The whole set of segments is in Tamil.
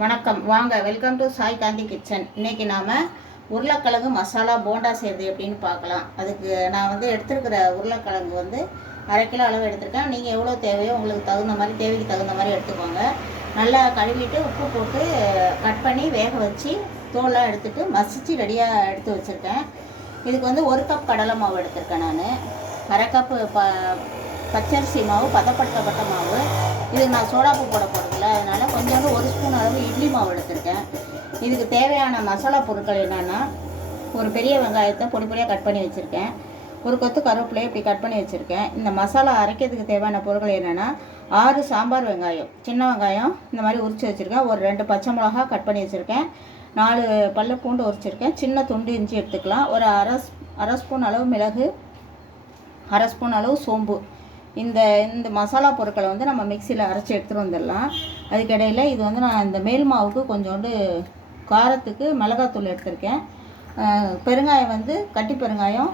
வணக்கம், வாங்க. Welcome to Sai Gandhi kitchen. இன்றைக்கி நாம் உருளைக்கிழங்கு மசாலா போண்டா செய்கிறது எப்படின்னு பார்க்கலாம். அதுக்கு நான் எடுத்துருக்கிற உருளைக்கிழங்கு 1/2 கிலோ அளவு எடுத்துருக்கேன். நீங்கள் எவ்வளோ தேவையோ உங்களுக்கு தகுந்த மாதிரி, தேவைக்கு தகுந்த மாதிரி எடுத்துக்கோங்க. நல்லா கழுவிட்டு உப்பு போட்டு கட் பண்ணி வேக வச்சு தோலெலாம் எடுத்துகிட்டு மசிச்சு ரெடியாக எடுத்து வச்சுருக்கேன். இதுக்கு 1 கப் கடலை மாவு எடுத்திருக்கேன். நான் 1/2 கப்பு பச்சரிசி மாவு, பதப்படுத்தப்பட்ட மாவு. இதுக்கு நான் சோடாப்பு போட போகிறதில்ல, அதனால் கொஞ்சோண்டு 1 ஸ்பூன் அளவு இட்லி மாவு எடுத்திருக்கேன். இதுக்கு தேவையான மசாலா பொருட்கள் என்னென்னா, ஒரு பெரிய வெங்காயத்தை பொடி பொடியாக கட் பண்ணி வச்சுருக்கேன். ஒரு கொத்து கருவேப்பிலையை இப்படி கட் பண்ணி வச்சுருக்கேன். இந்த மசாலா அரைக்கிறதுக்கு தேவையான பொருட்கள் என்னென்னா, 6 சாம்பார் வெங்காயம், சின்ன வெங்காயம் இந்த மாதிரி உரித்து வச்சுருக்கேன். ஒரு 2 பச்சை மிளகா கட் பண்ணி வச்சுருக்கேன். 4 பல்லு பூண்டு உரிச்சிருக்கேன். சின்ன துண்டு இஞ்சி எடுத்துக்கலாம். ஒரு அரை ஸ்பூன் அளவு மிளகு, 1/2 ஸ்பூன் அளவு சோம்பு. இந்த மசாலா பொருட்களை நம்ம மிக்சியில் அரைச்சி எடுத்துகிட்டு வந்துடலாம். அதுக்கிடையில் இது நான் இந்த மேல் மாவுக்கு கொஞ்சோண்டு காரத்துக்கு மிளகாத்தூள் எடுத்திருக்கேன். பெருங்காயம் கட்டி பெருங்காயம்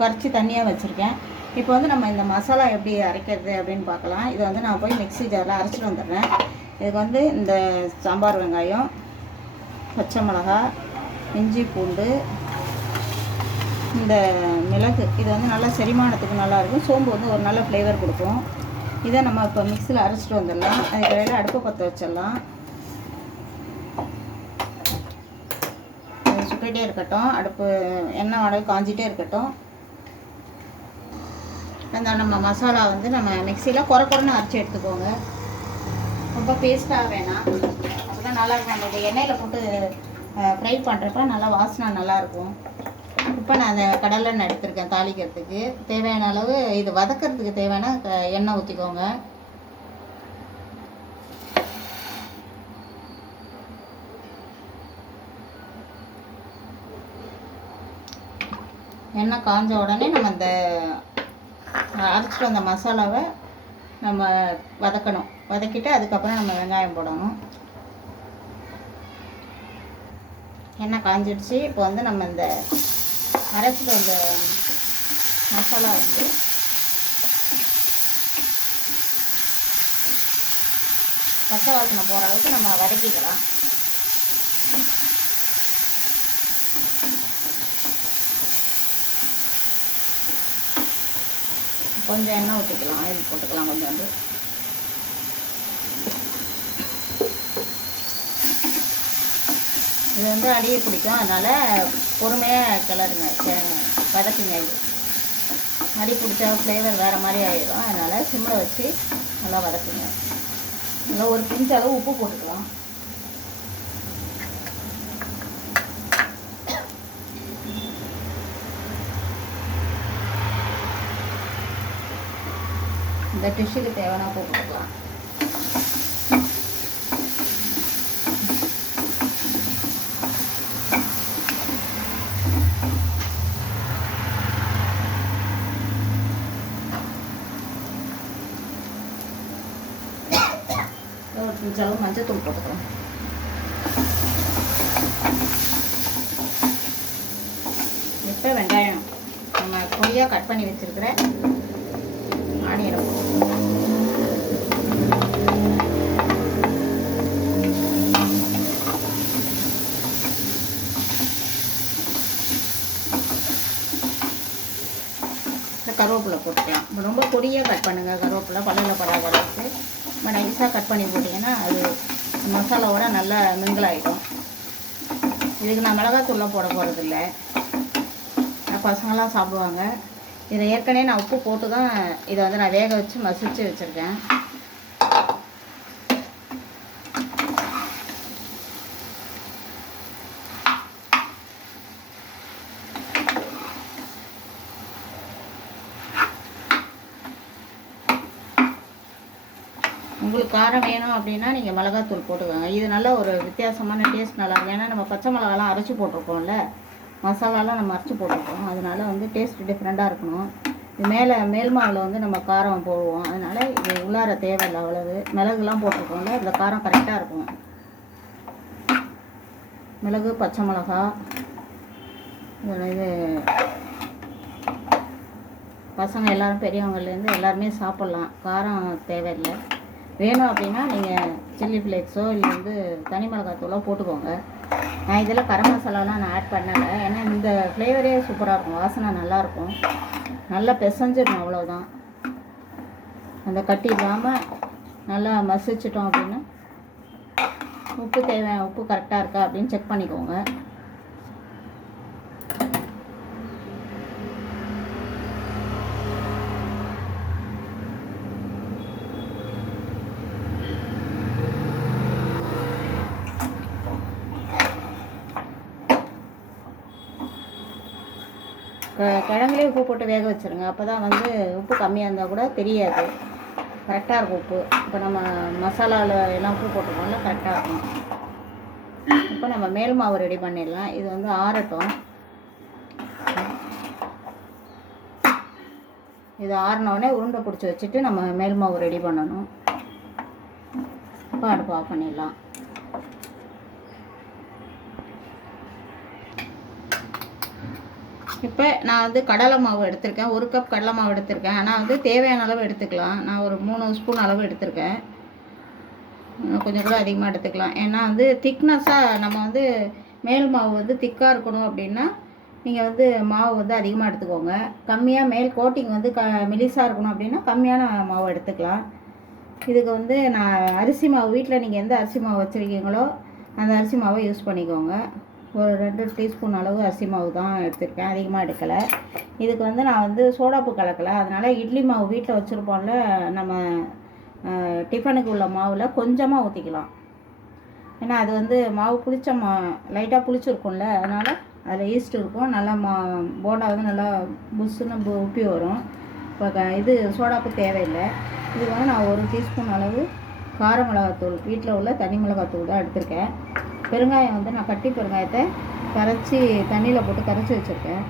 கரைச்சி தண்ணியாக வச்சுருக்கேன். இப்போ நம்ம இந்த மசாலா எப்படி அரைக்கிறது அப்படின்னு பார்க்கலாம். இது நான் போய் மிக்சி ஜாரில் அரைச்சிட்டு வந்துடுறேன். இதுக்கு இந்த சாம்பார் வெங்காயம், பச்சை மிளகா, இஞ்சி பூண்டு, இந்த மிளகு, இது நல்லா செரிமானத்துக்கு நல்லாயிருக்கும். சோம்பு ஒரு நல்ல ஃப்ளேவர் கொடுக்கும். இதை நம்ம இப்போ மிக்சியில் அரைச்சிட்டு வந்துடலாம். அதுக்கிடையில் அடுப்பை பற்ற வச்சிடலாம். சுட்டிகிட்டே இருக்கட்டும், அடுப்பு எண்ணெய் வடை காஞ்சிட்டே இருக்கட்டும். அந்த நம்ம மசாலா நம்ம மிக்சியில் குறைன்னு அரைச்சி எடுத்துக்கோங்க. ரொம்ப பேஸ்ட்டாக வேணாம், அப்போ தான் நல்லாயிருக்கும். அந்த எண்ணெயில் போட்டு ஃப்ரை பண்ணுறப்ப நல்லா வாசனை நல்லாயிருக்கும். இப்போ நான் அந்த கடலெண்ணெய் எடுத்திருக்கேன். தாளிக்கிறதுக்கு தேவையான அளவு, இது வதக்கிறதுக்கு தேவையான எண்ணெய் ஊற்றிக்கோங்க. எண்ணெய் காஞ்ச உடனே நம்ம இந்த அரைச்சிட்டு வந்த மசாலாவை நம்ம வதக்கணும். வதக்கிட்டு அதுக்கப்புறம் நம்ம வெங்காயம் போடணும். எண்ணெய் காஞ்சிடுச்சு. இப்போ நம்ம இந்த அரைச்சிட்டு வந்த மசாலா பச்சை வாசனை போகிற அளவுக்கு நம்ம வதக்கிக்கலாம். கொஞ்சம் எண்ணெய் ஊற்றிக்கலாம், ஆயில் போட்டுக்கலாம் கொஞ்சம். இது அடியை பிடிக்கும், அதனால் பொறுமையாக கிளறுங்க, வதக்குங்க. இது அடி பிடிச்சா ஃப்ளேவர் வேறு மாதிரி ஆகிடும். அதனால் சிம்மில் வச்சு நல்லா வதக்குங்க. நல்லா ஒரு பிஞ்ச் அளவு உப்பு போட்டுக்கலாம். இந்த டிஷ்ஷுக்கு தேவையான உப்பு போட்டுக்கலாம். ஒரு பிஞ்சு அளவு மஞ்சத்தூள் போட்டுக்கலாம். இப்போ வெங்காயம் நம்ம பொடியாக கட் பண்ணி வச்சுருக்கிற ஆனியனை கருவேப்பிலை போட்டுக்கலாம். ரொம்ப பொடியாக கட் பண்ணுங்கள். கருவேப்பிலை பல்லில் படாத அளவுக்கு நம்ம நைஸாக கட் பண்ணி போட்டிங்கன்னா அது மசாலாவோட நல்லா மிங்கிள் ஆகிடும். இதுக்கு நான் மிளகாத்தூள்லாம் போட போகிறதில்ல, பசங்களாம் சாப்பிடுவாங்க. இதை ஏற்கனவே நான் உப்பு போட்டு தான் இதை நான் வேக வச்சு மசிச்சு வச்சுருக்கேன். உங்களுக்கு காரம் வேணும் அப்படின்னா நீங்கள் மிளகாத்தூள் போட்டுக்கோங்க. இது நல்ல ஒரு வித்தியாசமான டேஸ்ட் நல்லாயிருக்கும். ஏன்னா நம்ம பச்சை மிளகாலாம் அரைச்சி போட்டிருக்கோம்ல, மசாலாலாம் நம்ம அரைச்சி போட்டிருக்கோம். அதனால் டேஸ்ட் டிஃப்ரெண்ட்டாக இருக்கணும். இது மேல் மாவில் நம்ம காரம் போடுவோம். அதனால் இது உள்ளார தேவையில்லை அவ்வளவு. மிளகுலாம் போட்டிருக்கோம்ல, இந்த காரம் கரெக்டாக இருக்கும். மிளகு, பச்சை மிளகா, இது பசங்க எல்லோரும் பெரியவங்கலேருந்து எல்லாருமே சாப்பிட்லாம். காரம் தேவையில்லை. வேணும் அப்படின்னா நீங்கள் சில்லி ஃப்ளேக்ஸோ இல்லை வந்து தனி மிளகாத்தூளோ போட்டுக்கோங்க. நான் இதில் கரம் மசாலாலாம் நான் ஆட் பண்ணலை, ஏன்னா இந்த ஃப்ளேவரே சூப்பராக இருக்கும், வாசனை நல்லாயிருக்கும். நல்லா பிசைஞ்சிடணும், அவ்வளோதான். அந்த கட்டி இல்லாமல் நல்லா மசிச்சிட்டோம் அப்படின்னா உப்பு தேவையான உப்பு கரெக்டாக இருக்கா அப்படின்னு செக் பண்ணிக்கோங்க. கிழங்குலேயே உப்பு போட்டு வேக வச்சுருங்க, அப்போ தான் வந்து உப்பு கம்மியாக இருந்தால் கூட தெரியாது, கரெக்டாக இருக்கும் உப்பு. இப்போ நம்ம மசாலாவில் எல்லாம் உப்பு போட்டுக்கோங்கள, கரெக்டாக இருக்கும். இப்போ நம்ம மேல் மாவு ரெடி பண்ணிடலாம். இது வந்து ஆறட்டும். இது ஆறினோடனே உருண்டை பிடிச்சி வச்சுட்டு நம்ம மேல் மாவு ரெடி பண்ணணும். இப்போ அடுப்பு ஆஃப் பண்ணிடலாம். இப்போ நான் வந்து கடலை மாவு எடுத்திருக்கேன், 1 கப் கடலை மாவு எடுத்திருக்கேன். ஆனால் வந்து தேவையான அளவு எடுத்துக்கலாம். நான் ஒரு 3 ஸ்பூன் அளவு எடுத்திருக்கேன், கொஞ்சம் கூட அதிகமாக எடுத்துக்கலாம். ஏன்னா வந்து திக்னஸாக நம்ம வந்து மேல் மாவு வந்து திக்காக இருக்கணும் அப்படின்னா நீங்கள் வந்து மாவு வந்து அதிகமாக எடுத்துக்கோங்க. கம்மியாக மேல் கோட்டிங் வந்து மெலிசாக இருக்கணும் அப்படின்னா கம்மியான மாவு எடுத்துக்கலாம். இதுக்கு வந்து நான் அரிசி மாவு, வீட்டில் நீங்கள் எந்த அரிசி மாவு வச்சுருக்கீங்களோ அந்த அரிசி மாவை யூஸ் பண்ணிக்கோங்க. ஒரு 2 டீஸ்பூன் அளவு அரிசி மாவு தான் எடுத்திருக்கேன், அதிகமாக எடுக்கலை. இதுக்கு வந்து நான் வந்து சோடாப்பு கலக்கலை, அதனால் இட்லி மாவு வீட்டில் வச்சுருப்போம்ல, நம்ம டிஃபனுக்கு உள்ள மாவில் கொஞ்சமாக ஊற்றிக்கலாம். ஏன்னா அது வந்து மாவு புளிச்ச லைட்டாக புளிச்சிருக்கும்ல, அதனால் அதில் ஈஸ்ட் இருக்கும், நல்லா போண்டா வந்து நல்லா புஷ்ஷுன்னு உப்பி வரும். இப்போ இது சோடாப்பு தேவையில்லை. இது வந்து நான் 1 டீஸ்பூன் அளவு கார மிளகாத்தூள், வீட்டில் உள்ள தனி மிளகாத்தூள் தான் எடுத்திருக்கேன். பெருங்காயம் வந்து நான் கட்டி பெருங்காயத்தை கரைச்சி தண்ணியில் போட்டு கரைச்சி வச்சுருக்கேன்,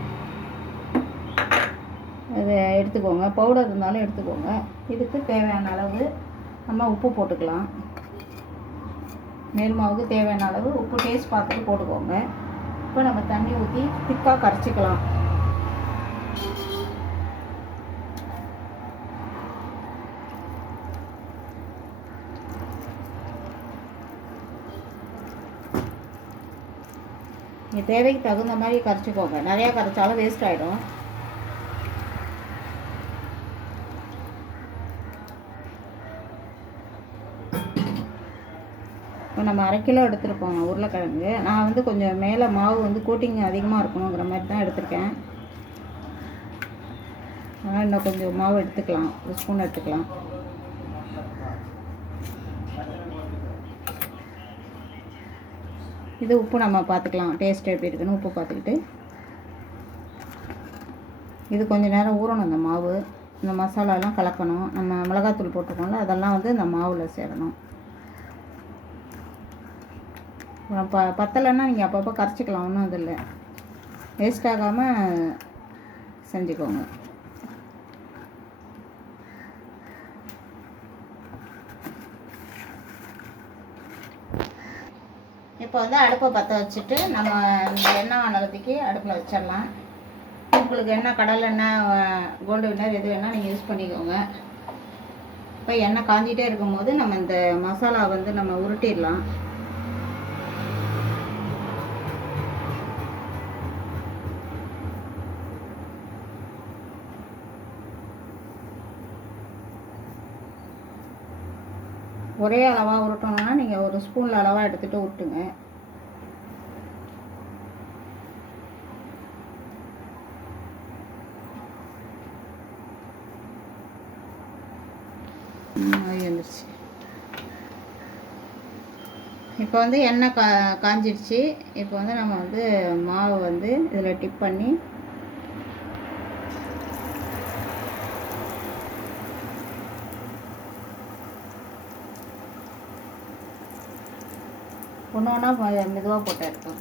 அதை எடுத்துக்கோங்க. பவுடர் இருந்தாலும் எடுத்துக்கோங்க. இதுக்கு தேவையான அளவு நம்ம உப்பு போட்டுக்கலாம். மேல் மாவுக்கு தேவையான அளவு உப்பு டேஸ்ட் பார்த்துட்டு போட்டுக்கோங்க. இப்போ நம்ம தண்ணி ஊற்றி திக்காக கரைச்சிக்கலாம். நீங்கள் தேவைக்கு தகுந்த மாதிரி கரைச்சிக்கோங்க, நிறையா கரைச்சாலும் வேஸ்ட் ஆகிடும். இப்போ நம்ம 1/2 கிலோ எடுத்துருப்போம் உருளைக்கிழங்கு. நான் வந்து கொஞ்சம் மேலே மாவு வந்து கோட்டிங் அதிகமாக இருக்கணுங்கிற மாதிரி தான் எடுத்திருக்கேன். அதனால் இன்னும் கொஞ்சம் மாவு எடுத்துக்கலாம், 1 ஸ்பூன் எடுத்துக்கலாம். இது உப்பு நம்ம பார்த்துக்கலாம், டேஸ்ட் எப்படி இருக்குன்னு உப்பு பார்த்துக்கிட்டு. இது கொஞ்சம் நேரம் ஊறணும் இந்த மாவு. இந்த மசாலாலாம் கலக்கணும். நம்ம மிளகாத்தூள் போட்டிருக்கோம்ல, அதெல்லாம் வந்து இந்த மாவில் சேரணும். பத்தலைன்னா நீங்கள் அப்பப்போ கரைச்சிக்கலாம், ஒன்றும் இது இல்லை, வேஸ்ட் ஆகாமல் செஞ்சுக்கோங்க. இப்போ வந்து அடுப்பை பற்ற வச்சுட்டு நம்ம இந்த எண்ணெய் வானலத்துக்கு அடுப்பில் வச்சிடலாம். உங்களுக்கு எண்ணெய் கடலை எண்ணெய், கோல்டு வின்னர் எது வேணால் நீங்கள் யூஸ் பண்ணிக்கோங்க. இப்போ எண்ணெய் காஞ்சிகிட்டே இருக்கும்போது நம்ம இந்த மசாலா வந்து நம்ம உருட்டிடலாம். ஒரே அளவாக உருட்டணும்னா நீங்கள் 1 ஸ்பூனில் அளவாக எடுத்துகிட்டு உருட்டுங்க. வந்துருச்சு. இப்போ வந்து எண்ணெய் காஞ்சிடுச்சு. இப்போ வந்து நம்ம வந்து மாவு வந்து இதில் டிப் பண்ணி ஒன்று ஒன்றா மெதுவாக போட்டு எடுத்தோம்.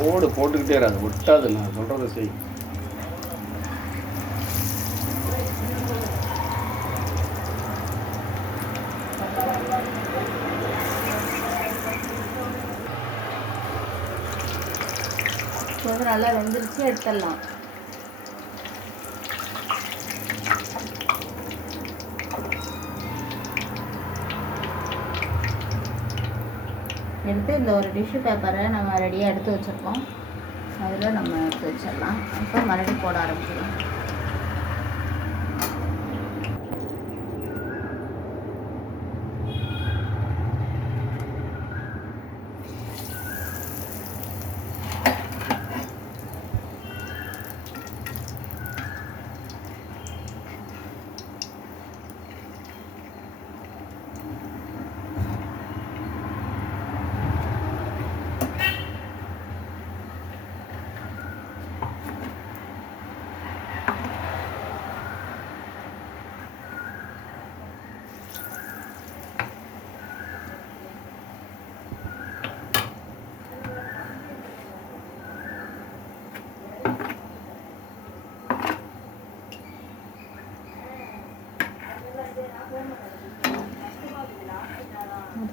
போட்டுக்கிட்டே இரு, விட்டாது. நான் சொல்கிறத செய். நல்லா வெந்துருச்சு, எடுத்துடலாம். எடுத்து இந்த ஒரு டிஷ்யூ பேப்பரை நம்ம ரெடியாக எடுத்து வச்சுருக்கோம், அதில் நம்ம எடுத்து வச்சிடலாம். இப்போ மறுபடியும் போட ஆரம்பிச்சிடலாம்.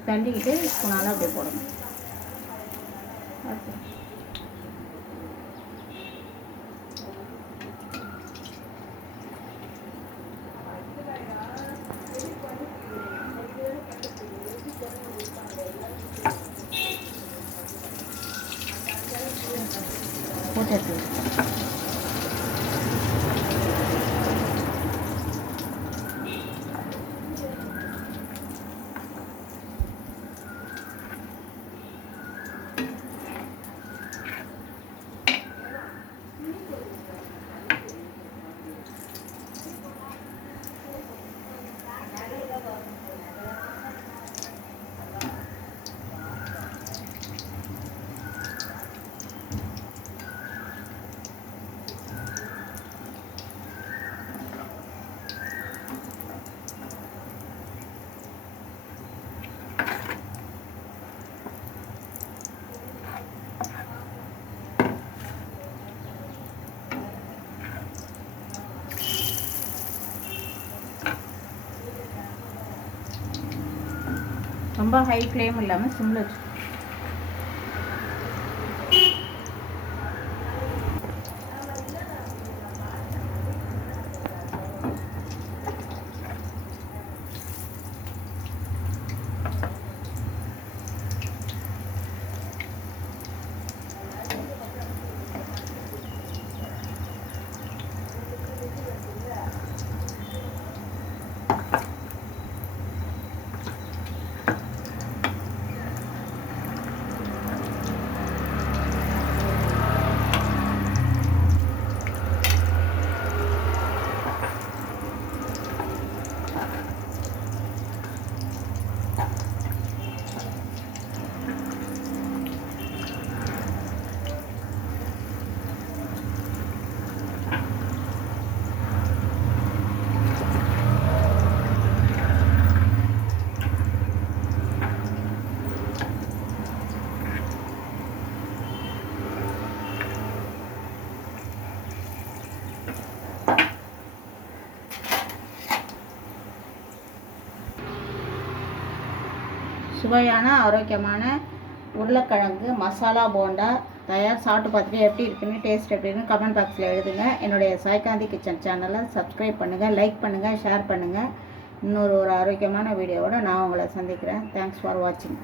தண்டிக்கிட்டு ஸ்பூனால் அப்படியே போடணும். போட்டு ரொம்ப ஹை ஃப்ளேம் இல்லாமல் சிம்மில் வச்சு சுவையான ஆரோக்கியமான உருளைக்கிழங்கு மசாலா போண்டா தயார். சாப்பிட்டு பார்த்துட்டு எப்படி இருக்குன்னு, டேஸ்ட் எப்படி இருக்குன்னு கமெண்ட் பாக்ஸில் எழுதுங்க. என்னுடைய சாய்காந்தி கிச்சன் சேனலை சப்ஸ்கிரைப் பண்ணுங்கள், லைக் பண்ணுங்கள், ஷேர் பண்ணுங்கள். இன்னொரு ஆரோக்கியமான வீடியோவோடு நான் உங்களை சந்திக்கிறேன். தேங்க்ஸ் ஃபார் வாட்சிங்.